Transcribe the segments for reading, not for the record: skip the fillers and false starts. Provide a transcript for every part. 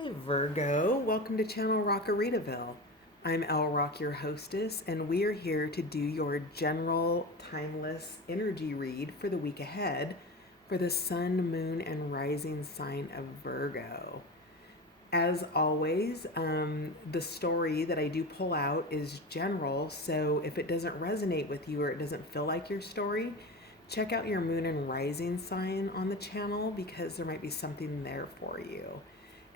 Hey Virgo, welcome to Channel Rockaritaville. I'm El Rock, your hostess, and we are here to do your general timeless energy read for the week ahead for the sun, moon, and rising sign of Virgo. As always, the story that I do pull out is general, so if it doesn't resonate with you or it doesn't feel like your story, check out your moon and rising sign on the channel because there might be something there for you.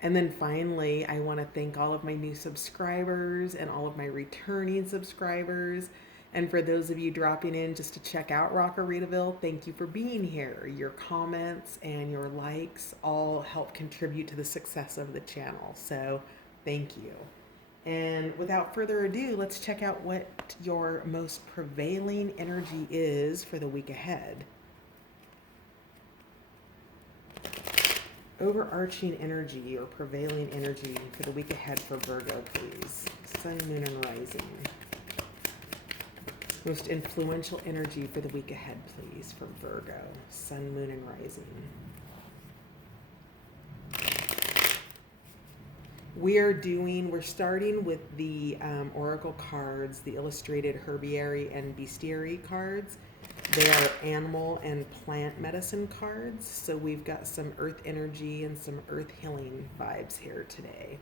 And then finally, I want to thank all of my new subscribers and all of my returning subscribers. And for those of you dropping in just to check out Rockaritaville, thank you for being here. Your comments and your likes all help contribute to the success of the channel. So thank you. And without further ado, let's check out what your most prevailing energy is for the week ahead. Overarching energy or prevailing energy for the week ahead for Virgo, please. Sun, moon, and rising. Most influential energy for the week ahead, please, for Virgo. Sun, moon, and rising. We're starting with the oracle cards, the illustrated herbiary and bestiary cards. They are animal and plant medicine cards. So we've got some earth energy and some earth healing vibes here today.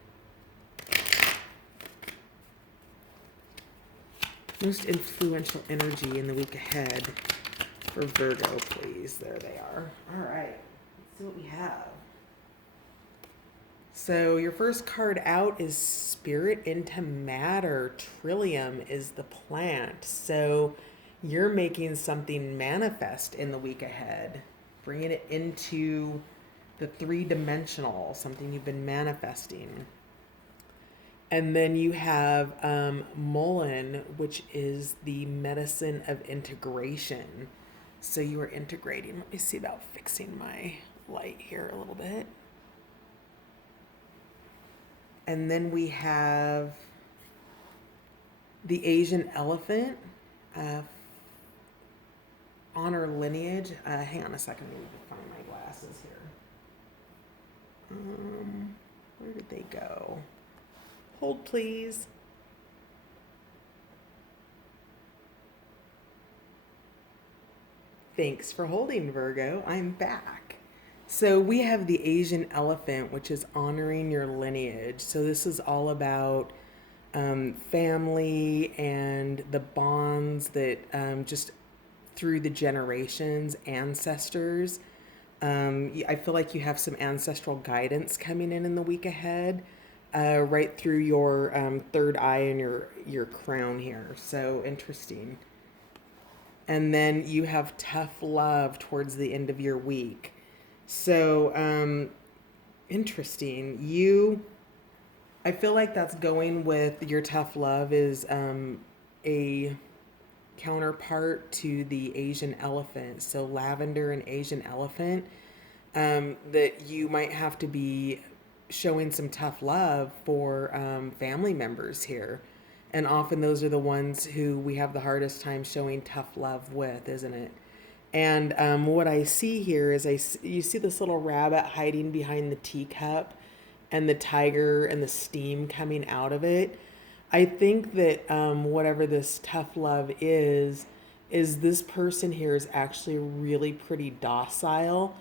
Most influential energy in the week ahead for Virgo, please. There they are. All right. Let's see what we have. So your first card out is Spirit into Matter. Trillium is the plant. So you're making something manifest in the week ahead, bringing it into the three-dimensional, something you've been manifesting. And then you have Mullein, which is the medicine of integration. So you are integrating. Let me see about fixing my light here a little bit. And then we have the Asian elephant, honor lineage. Hang on a second, I need to find my glasses here. Where did they go? Hold, please. Thanks for holding, Virgo. I'm back. So we have the Asian elephant, which is honoring your lineage. So this is all about family and the bonds that just through the generations, ancestors. I feel like you have some ancestral guidance coming in the week ahead, right through your third eye and your crown here. So interesting. And then you have tough love towards the end of your week. So interesting. I feel like that's going with your tough love is a counterpart to the Asian elephant. So lavender and Asian elephant, that you might have to be showing some tough love for family members here. And often those are the ones who we have the hardest time showing tough love with, isn't it? And what I see here is you see this little rabbit hiding behind the teacup and the tiger and the steam coming out of it. I think that whatever this tough love is this person here is actually really pretty docile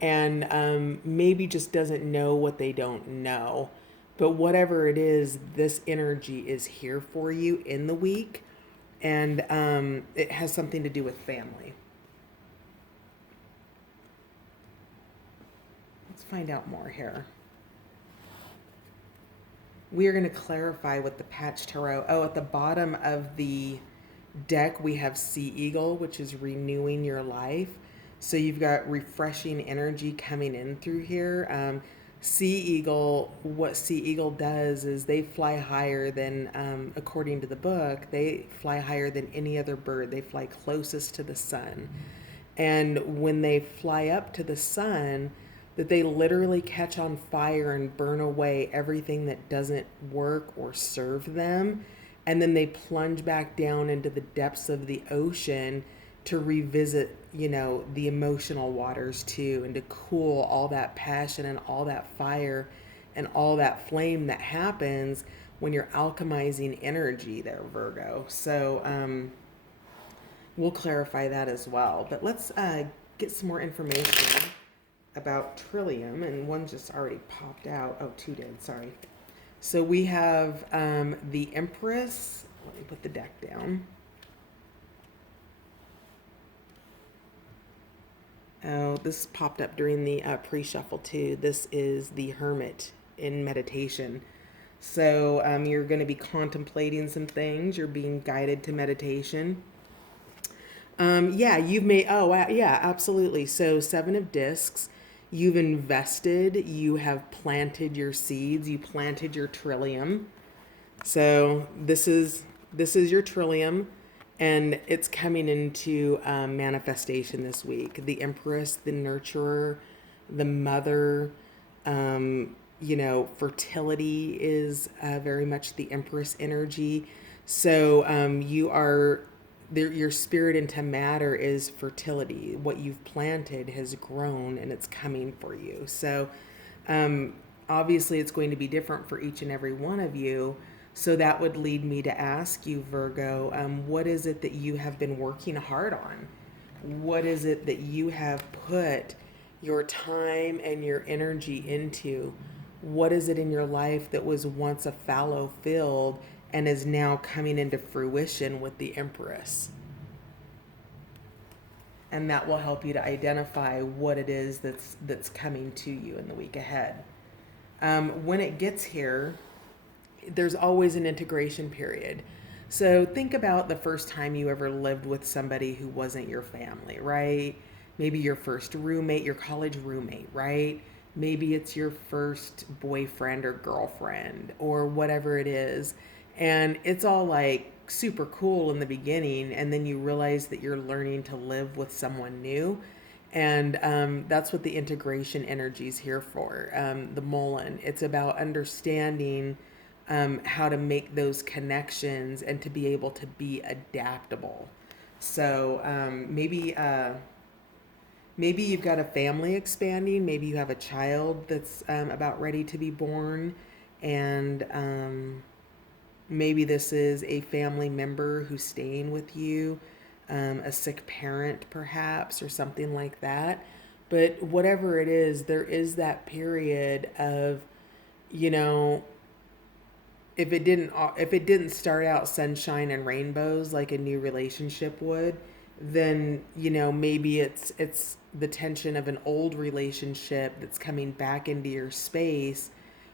and maybe just doesn't know what they don't know. But whatever it is, this energy is here for you in the week, and it has something to do with family. Let's find out more here. We are going to clarify with the Patch Tarot. Oh, at the bottom of the deck, we have Sea Eagle, which is renewing your life. So you've got refreshing energy coming in through here. Sea Eagle, what Sea Eagle does is they fly higher than, according to the book, they fly higher than any other bird. They fly closest to the sun. And when they fly up to the sun, that they literally catch on fire and burn away everything that doesn't work or serve them. And then they plunge back down into the depths of the ocean to revisit, the emotional waters too, and to cool all that passion and all that fire and all that flame that happens when you're alchemizing energy there, Virgo. So we'll clarify that as well. But let's get some more information about Trillium, and one just already popped out. Oh, two did, sorry. So we have the Empress. Let me put the deck down. Oh, this popped up during the pre-shuffle too. This is the Hermit in meditation. So you're going to be contemplating some things. You're being guided to meditation. Yeah, you've made, oh, wow, yeah, absolutely. So, Seven of Discs, you've invested, you have planted your seeds, you planted your trillium. So, this is your trillium, and it's coming into manifestation this week. The Empress, the nurturer, the mother, fertility is very much the Empress energy. So, you are your spirit into matter is fertility. What you've planted has grown and it's coming for you. So, obviously, it's going to be different for each and every one of you. So, that would lead me to ask you, Virgo, what is it that you have been working hard on? What is it that you have put your time and your energy into? What is it in your life that was once a fallow field and is now coming into fruition with the Empress? And that will help you to identify what it is that's coming to you in the week ahead. When it gets here, there's always an integration period. So think about the first time you ever lived with somebody who wasn't your family, right? Maybe your first roommate, your college roommate, right? Maybe it's your first boyfriend or girlfriend or whatever it is. And it's all like super cool in the beginning. And then you realize that you're learning to live with someone new. And that's what the integration energy is here for. The Mullen, it's about understanding how to make those connections and to be able to be adaptable. So maybe you've got a family expanding. Maybe you have a child that's about ready to be born, and maybe this is a family member who's staying with you, a sick parent perhaps, or something like that. But whatever it is, there is that period of, you know, if it didn't start out sunshine and rainbows like a new relationship would, then maybe it's the tension of an old relationship that's coming back into your space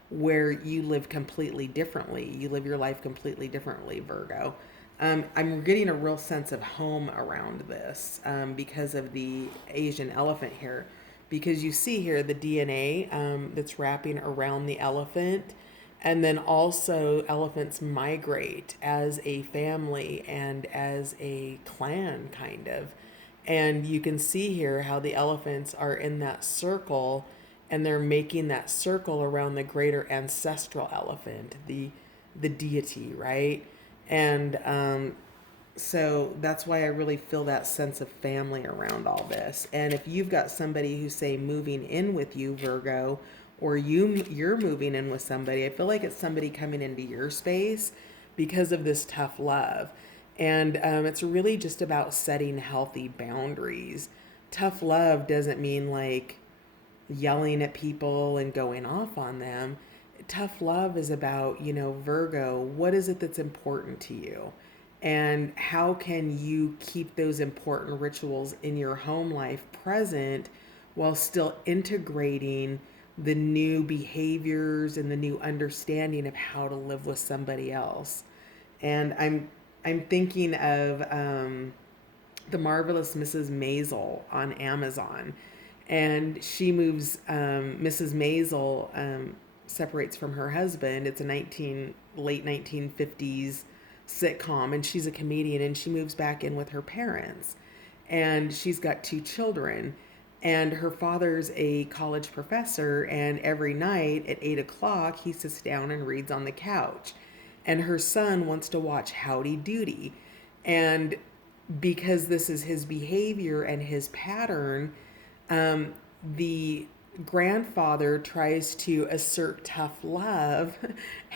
where you live completely differently. You live your life completely differently, Virgo. I'm getting a real sense of home around this because of the Asian elephant here. Because you see here the DNA that's wrapping around the elephant. And then also, elephants migrate as a family and as a clan, kind of. And you can see here how the elephants are in that circle, and they're making that circle around the greater ancestral elephant, the deity, right? And so that's why I really feel that sense of family around all this. And if you've got somebody who's, say, moving in with you, Virgo, or you're moving in with somebody, I feel like it's somebody coming into your space because of this tough love. And it's really just about setting healthy boundaries. Tough love doesn't mean like yelling at people and going off on them. Tough love is about, Virgo, what is it that's important to you? And how can you keep those important rituals in your home life present while still integrating the new behaviors and the new understanding of how to live with somebody else? And I'm thinking of the Marvelous Mrs. Maisel on Amazon, and she moves. Mrs. Maisel separates from her husband. It's a late 1950s sitcom, and she's a comedian, and she moves back in with her parents, and she's got two children. And her father's a college professor, and every night at 8 o'clock, he sits down and reads on the couch. And her son wants to watch Howdy Doody. And because this is his behavior and his pattern, the grandfather tries to assert tough love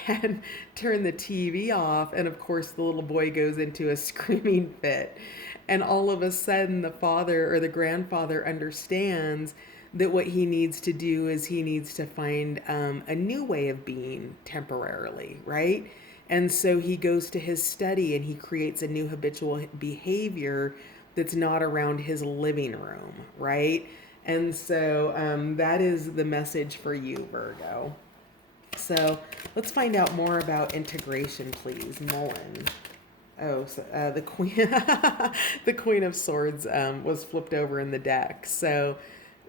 and turn the TV off. And of course, the little boy goes into a screaming fit. And all of a sudden, the father or the grandfather understands that what he needs to do is he needs to find a new way of being temporarily, right? And so he goes to his study and he creates a new habitual behavior that's not around his living room, right? And so that is the message for you, Virgo. So let's find out more about integration, please, Mullen. Oh, so, the queen, the Queen of Swords was flipped over in the deck. So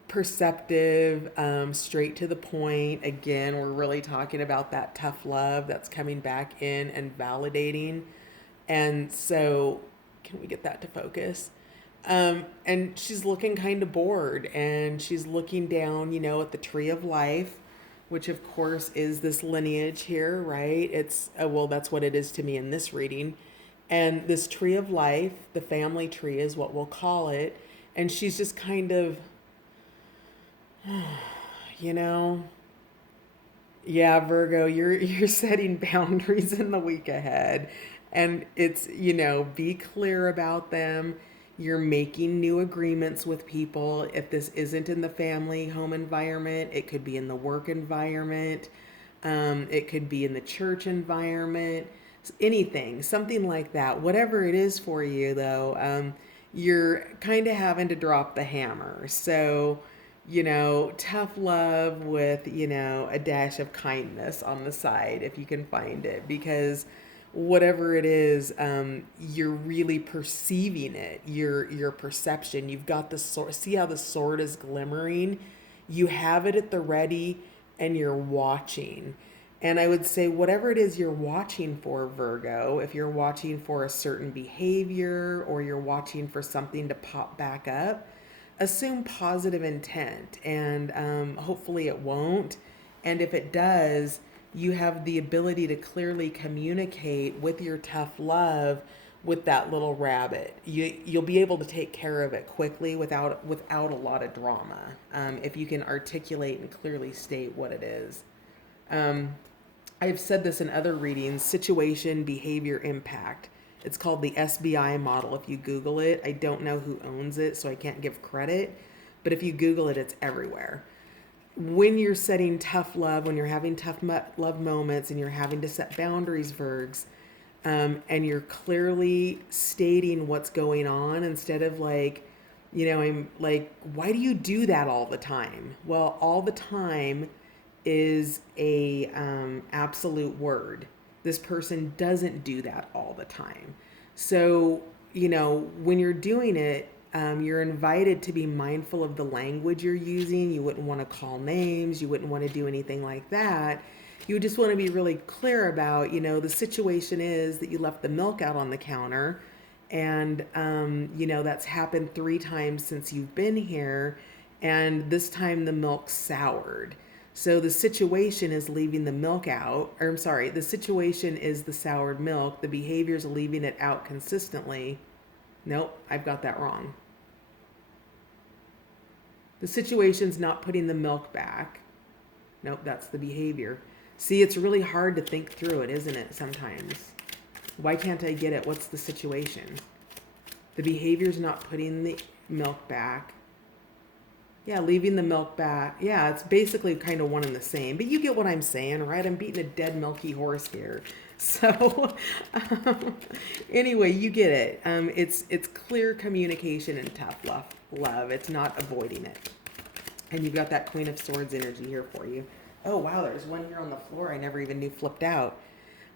perceptive, straight to the point. Again, we're really talking about that tough love that's coming back in and validating. And so, can we get that to focus? And she's looking kind of bored, and she's looking down, at the tree of life, which of course is this lineage here, right? It's, well, that's what it is to me in this reading. And this tree of life, the family tree is what we'll call it. And she's just kind of, you know, yeah, Virgo, you're setting boundaries in the week ahead. And it's, be clear about them. You're making new agreements with people. If this isn't in the family home environment, it could be in the work environment. It could be in the church environment, anything, something like that. Whatever it is for you, though, you're kind of having to drop the hammer. So, tough love with, a dash of kindness on the side if you can find it, because whatever it is, you're really perceiving it, your perception. You've got the sword. See how the sword is glimmering? You have it at the ready and you're watching. And I would say, whatever it is you're watching for, Virgo, if you're watching for a certain behavior or you're watching for something to pop back up, assume positive intent, and hopefully it won't. And if it does, you have the ability to clearly communicate with your tough love with that little rabbit. You'll be able to take care of it quickly without a lot of drama, if you can articulate and clearly state what it is. I've said this in other readings: situation, behavior, impact. It's called the SBI model. If you Google it, I don't know who owns it, so I can't give credit, but if you Google it, it's everywhere. When you're setting tough love, when you're having love moments and you're having to set boundaries, Virgs, and you're clearly stating what's going on, instead of I'm like, why do you do that all the time? Well, all the time is a absolute word. This person doesn't do that all the time. So, when you're doing it, you're invited to be mindful of the language you're using. You wouldn't want to call names. You wouldn't want to do anything like that. You would just want to be really clear about, the situation is that you left the milk out on the counter, and, that's happened 3 times since you've been here, and this time the milk's soured. So the situation is leaving the milk out, or I'm sorry, the situation is the soured milk. The behavior is leaving it out consistently. Nope, I've got that wrong. The situation's not putting the milk back. Nope, that's the behavior. See, it's really hard to think through it, isn't it, sometimes? Why can't I get it? What's the situation? The behavior's not putting the milk back. Yeah, leaving the milk back. Yeah, it's basically kind of one and the same. But you get what I'm saying, right? I'm beating a dead milky horse here. So anyway, you get it. It's clear communication and tough love. It's not avoiding it. And you've got that Queen of Swords energy here for you. Oh, wow, there's one here on the floor I never even knew flipped out.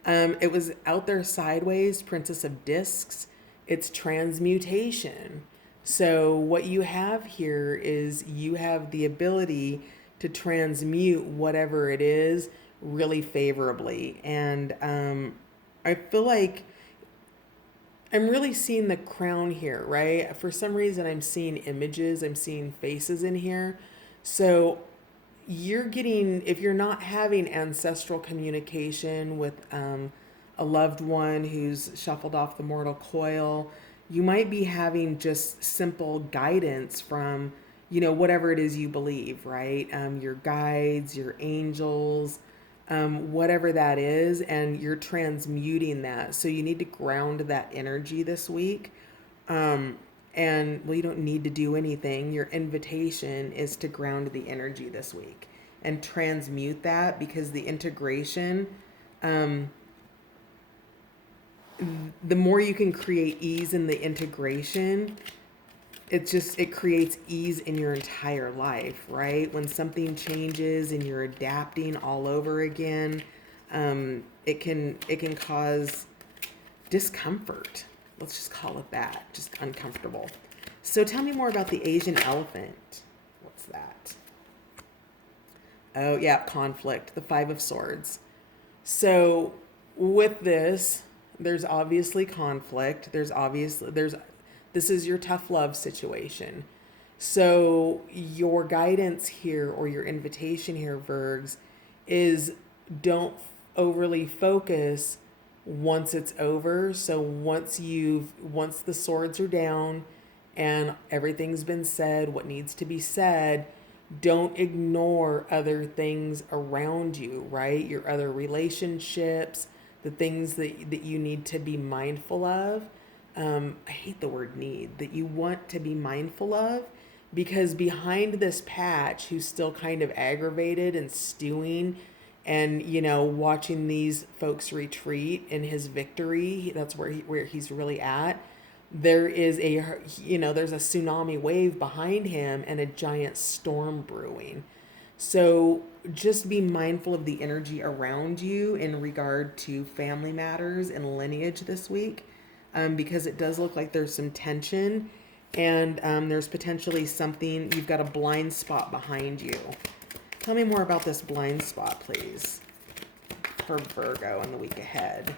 It was out there sideways, Princess of Discs. It's transmutation. So what you have here is you have the ability to transmute whatever it is really favorably. And I feel like I'm really seeing the crown here, right? For some reason, I'm seeing images, I'm seeing faces in here. So you're getting, if you're not having ancestral communication with a loved one who's shuffled off the mortal coil, you might be having just simple guidance from, whatever it is you believe, right? Your guides, your angels, whatever that is, and you're transmuting that. So you need to ground that energy this week. Um, and well, you don't need to do anything. Your invitation is to ground the energy this week and transmute that, because the integration, um, the more you can create ease in the integration, it creates ease in your entire life, right? When something changes and you're adapting all over again, it can cause discomfort. Let's just call it that, just uncomfortable. So tell me more about the Asian elephant. What's that? Oh yeah, conflict, the Five of Swords. So with this, there's obviously conflict. There's this is your tough love situation. So your guidance here, or your invitation here, Virgs, is don't overly focus once it's over. So once the swords are down and everything's been said, what needs to be said, don't ignore other things around you, right? Your other relationships, the things that you need to be mindful of. I hate the word need, that you want to be mindful of, because behind this patch, who's still kind of aggravated and stewing and, watching these folks retreat in his victory, that's where he's really at. There is there's a tsunami wave behind him and a giant storm brewing. So just be mindful of the energy around you in regard to family matters and lineage this week, because it does look like there's some tension, and there's potentially something, you've got a blind spot behind you. Tell me more about this blind spot, please, for Virgo in the week ahead.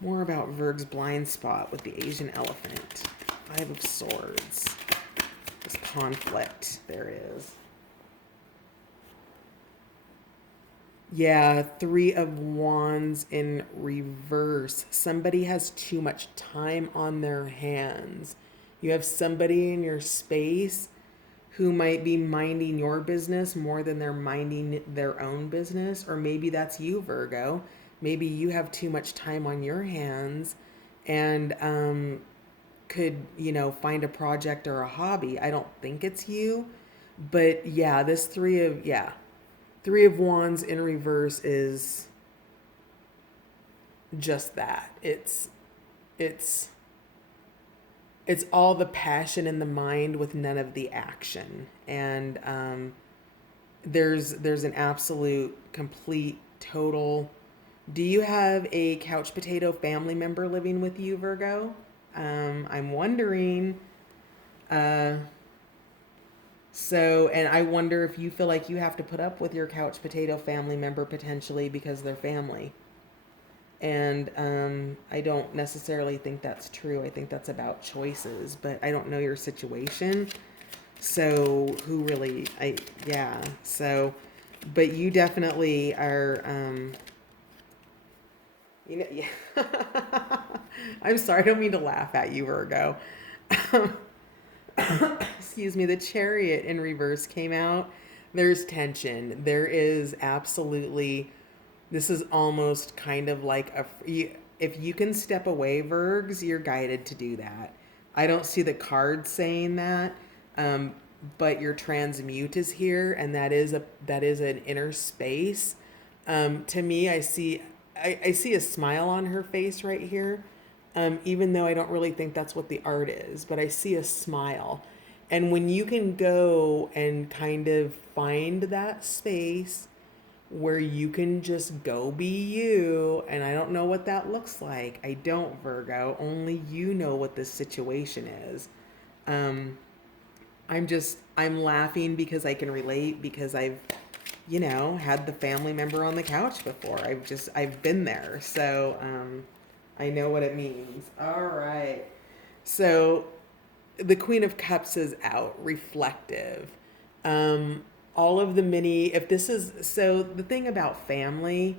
More about Virg's blind spot with the Asian elephant. Five of Swords. This conflict. There it is. Yeah, Three of Wands in reverse. Somebody has too much time on their hands. You have somebody in your space who might be minding your business more than they're minding their own business. Or maybe that's you, Virgo. Maybe you have too much time on your hands and could, find a project or a hobby. I don't think it's you. But yeah, this Three of Wands in reverse is just that. It's all the passion in the mind with none of the action. And there's an absolute, complete, total. Do you have a couch potato family member living with you, Virgo? I'm wondering. And I wonder if you feel like you have to put up with your couch potato family member potentially because they're family. And I don't necessarily think that's true. I think that's about choices, but I don't know your situation. So but you definitely are, yeah. I'm sorry, I don't mean to laugh at you, Virgo. Excuse me, the Chariot in reverse came out. There's tension. There is absolutely, this is almost kind of like if you can step away, Virgs, you're guided to do that. I don't see the card saying that, but your transmute is here, and that is an inner space. To me, I see a smile on her face right here, even though I don't really think that's what the art is, but I see a smile. And when you can go and kind of find that space where you can just go be you, and I don't know what that looks like. I don't, Virgo. Only you know what this situation is. Um, I'm laughing because I can relate, because I've, had the family member on the couch before. I've been there. So, I know what it means. All right. So the Queen of Cups is out, reflective. All of the so the thing about family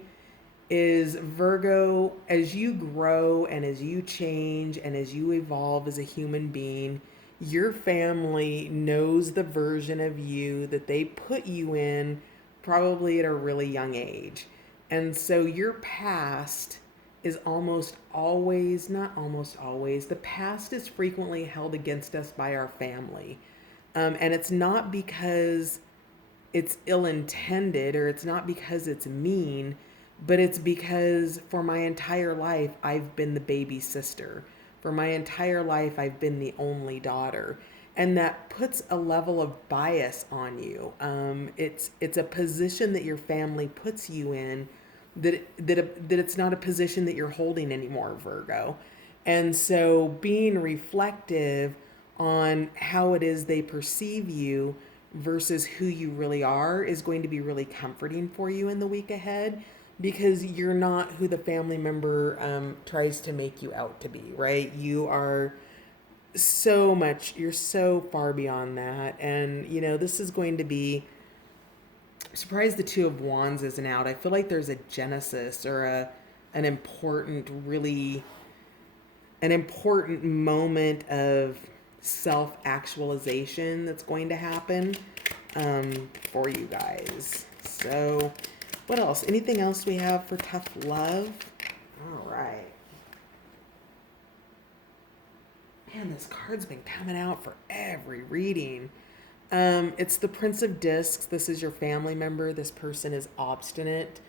is, Virgo, as you grow and as you change and as you evolve as a human being, Your family knows the version of you that they put you in probably at a really young age. And so your past is almost always, not almost always, the past is frequently held against us by our family. And it's not because it's ill intended or it's not because it's mean, but it's because for my entire life, I've been the baby sister. For my entire life, I've been the only daughter. And that puts a level of bias on you. It's a position that your family puts you in that it's not a position that you're holding anymore, Virgo. And so being reflective on how it is they perceive you versus who you really are is going to be really comforting for you in the week ahead, because you're not who the family member tries to make you out to be, right? You are so much, you're so far beyond that. And, this is going to be, I'm surprised the Two of Wands isn't out. I feel like there's a genesis or an important, really an important moment of self actualization that's going to happen for you guys. So, what else? Anything else we have for tough love? All right. Man, this card's been coming out for every reading. It's the Prince of Discs. This is your family member. This person is obstinate.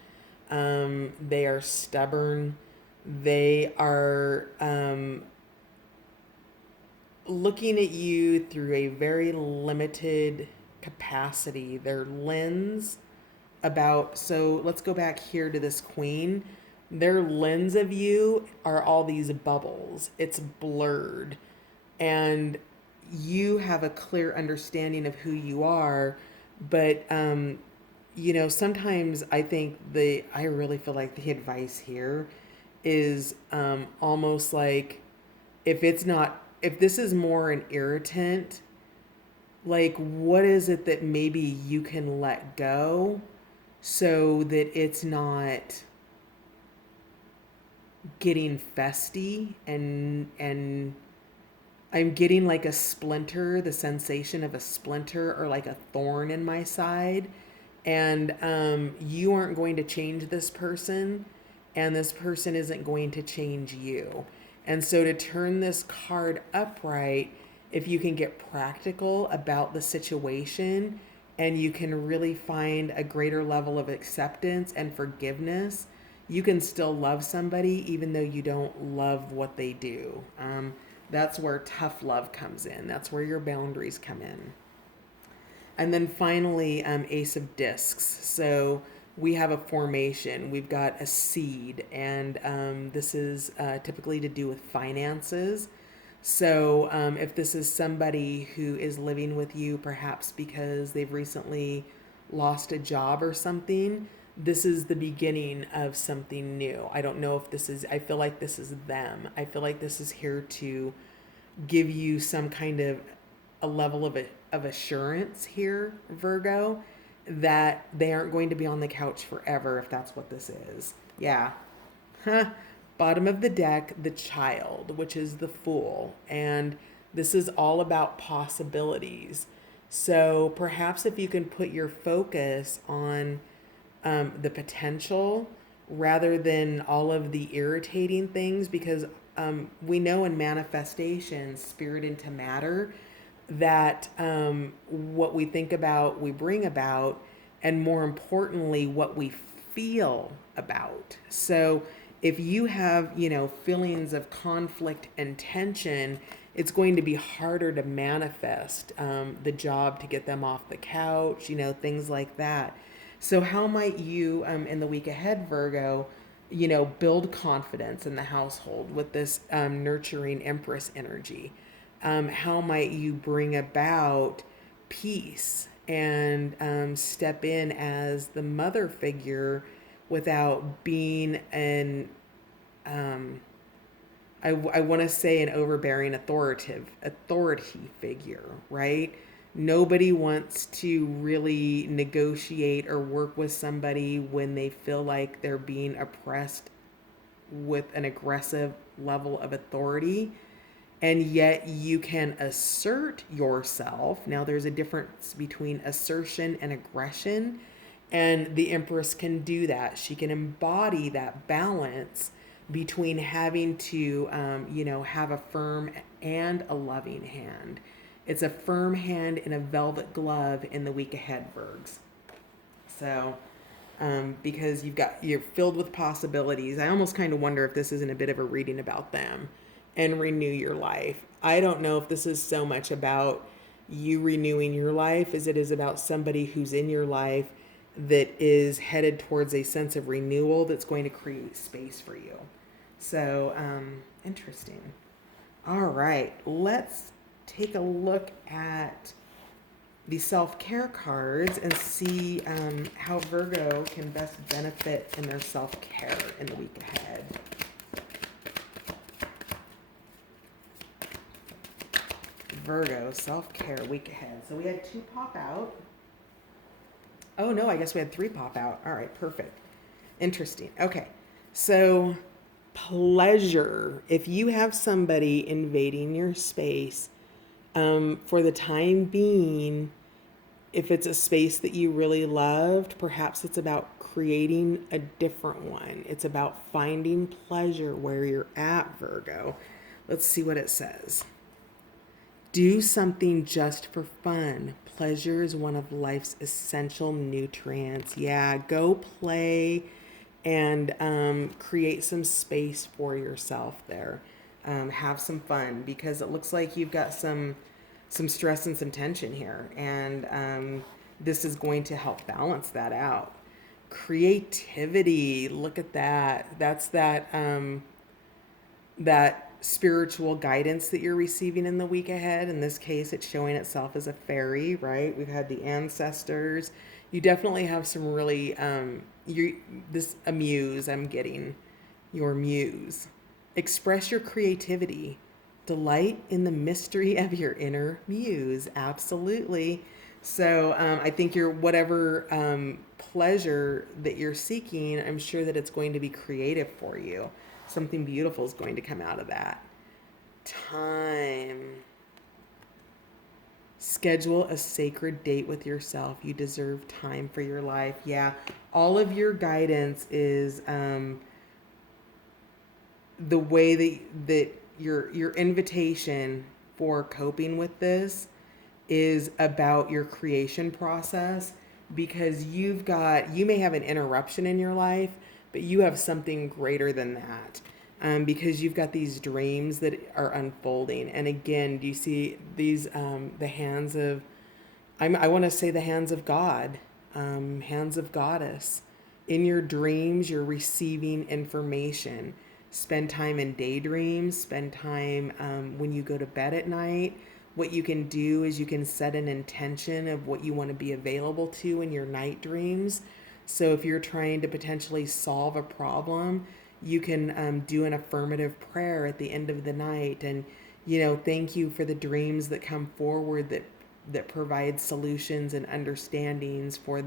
They are stubborn. They are looking at you through a very limited capacity. Their lens so let's go back here to this queen. Their lens of you are all these bubbles. It's blurred. And you have a clear understanding of who you are, but sometimes I really feel like the advice here is almost like if this is more an irritant, like what is it that maybe you can let go so that it's not getting festy and I'm getting like a splinter, the sensation of a splinter or like a thorn in my side. And you aren't going to change this person, and this person isn't going to change you. And so to turn this card upright, if you can get practical about the situation and you can really find a greater level of acceptance and forgiveness, you can still love somebody even though you don't love what they do. That's where tough love comes in. That's where your boundaries come in. And then finally, Ace of Discs. So we have a formation. We've got a seed, and this is typically to do with finances. So if this is somebody who is living with you, perhaps because they've recently lost a job or something, this is the beginning of something new. I don't know if I feel like this is them. I feel like this is here to give you some kind of a level of assurance here, Virgo, that they aren't going to be on the couch forever if that's what this is. Yeah. Huh. Bottom of the deck, the Child, which is the Fool. And this is all about possibilities. So perhaps if you can put your focus on the potential rather than all of the irritating things, because we know in manifestation, spirit into matter, that what we think about, we bring about, and more importantly, what we feel about. So if you have, feelings of conflict and tension, it's going to be harder to manifest the job to get them off the couch, things like that. So how might you, in the week ahead, Virgo, build confidence in the household with this nurturing Empress energy? How might you bring about peace and step in as the mother figure without being I want to say an overbearing authority figure, right? Nobody wants to really negotiate or work with somebody when they feel like they're being oppressed with an aggressive level of authority. and yet you can assert yourself. Now, there's a difference between assertion and aggression, and the Empress can do that. She can embody that balance between having to, have a firm and a loving hand. It's a firm hand in a velvet glove in the week ahead, Virgs. So, because you're filled with possibilities. I almost kind of wonder if this isn't a bit of a reading about them and renew your life. I don't know if this is so much about you renewing your life as it is about somebody who's in your life that is headed towards a sense of renewal that's going to create space for you. So, interesting. All right, let's take a look at the self-care cards and see how Virgo can best benefit in their self-care in the week ahead. Virgo, self-care, week ahead. So we had 2 pop out. Oh no, I guess we had 3 pop out. All right, perfect. Interesting. Okay, so pleasure. If you have somebody invading your space, for the time being, if it's a space that you really loved, perhaps it's about creating a different one. It's about finding pleasure where you're at, Virgo. Let's see what it says. Do something just for fun. Pleasure is one of life's essential nutrients. Yeah, go play and create some space for yourself there. Have some fun, because it looks like you've got some stress and some tension here, and this is going to help balance that out. Creativity, look at that. That's that spiritual guidance that you're receiving in the week ahead. In this case, it's showing itself as a fairy, right? We've had the ancestors. You definitely have some really a muse. I'm getting your muse. Express your creativity. Delight in the mystery of your inner muse. Absolutely. So I think your whatever pleasure that you're seeking, I'm sure that it's going to be creative for you. Something beautiful is going to come out of that. Time. Schedule a sacred date with yourself. You deserve time for your life. Yeah, all of your guidance is the way that your invitation for coping with this is about your creation process, because you may have an interruption in your life, but you have something greater than that, because you've got these dreams that are unfolding. And again, do you see these the hands of I want to say the hands of God, hands of goddess. In your dreams, you're receiving information. Spend time in daydreams. Spend time when you go to bed at night. What you can do is you can set an intention of what you want to be available to in your night dreams. So if you're trying to potentially solve a problem, you can do an affirmative prayer at the end of the night, and thank you for the dreams that come forward that provide solutions and understandings for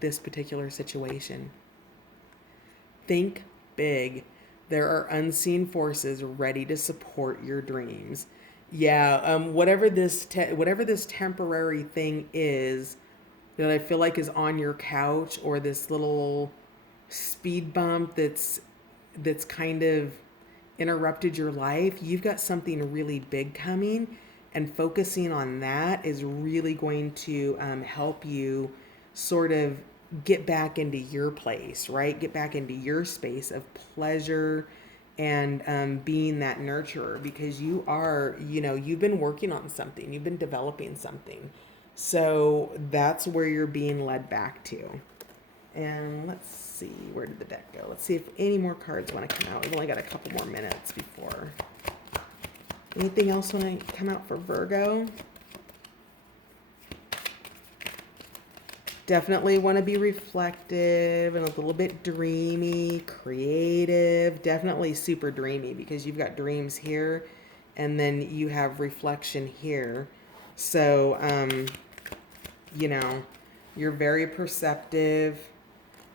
this particular situation. Think big. There are unseen forces ready to support your dreams. Yeah, whatever this temporary thing is that I feel like is on your couch, or this little speed bump that's kind of interrupted your life, you've got something really big coming, and focusing on that is really going to help you sort of get back into your place, right? Get back into your space of pleasure and being that nurturer, because you are, you've been working on something, you've been developing something. So that's where you're being led back to. And let's see, where did the deck go? Let's see if any more cards want to come out. We've only got a couple more minutes before. Anything else want to come out for Virgo? Definitely want to be reflective and a little bit dreamy, creative. Definitely super dreamy, because you've got dreams here and then you have reflection here. So, you're very perceptive.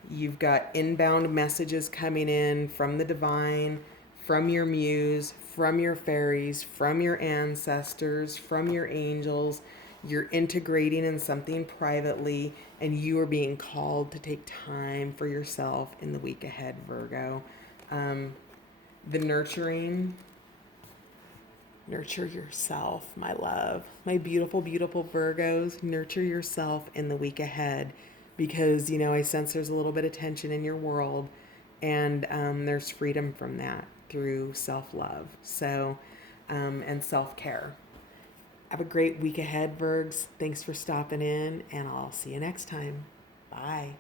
You've got inbound messages coming in from the divine, from your muse, from your fairies, from your ancestors, from your angels. You're integrating in something privately, and you are being called to take time for yourself in the week ahead, Virgo. Um, the nurture yourself, my love. My beautiful, beautiful Virgos, nurture yourself in the week ahead because, I sense there's a little bit of tension in your world, and there's freedom from that through self love. And self care. Have a great week ahead, Virgs. Thanks for stopping in, and I'll see you next time. Bye.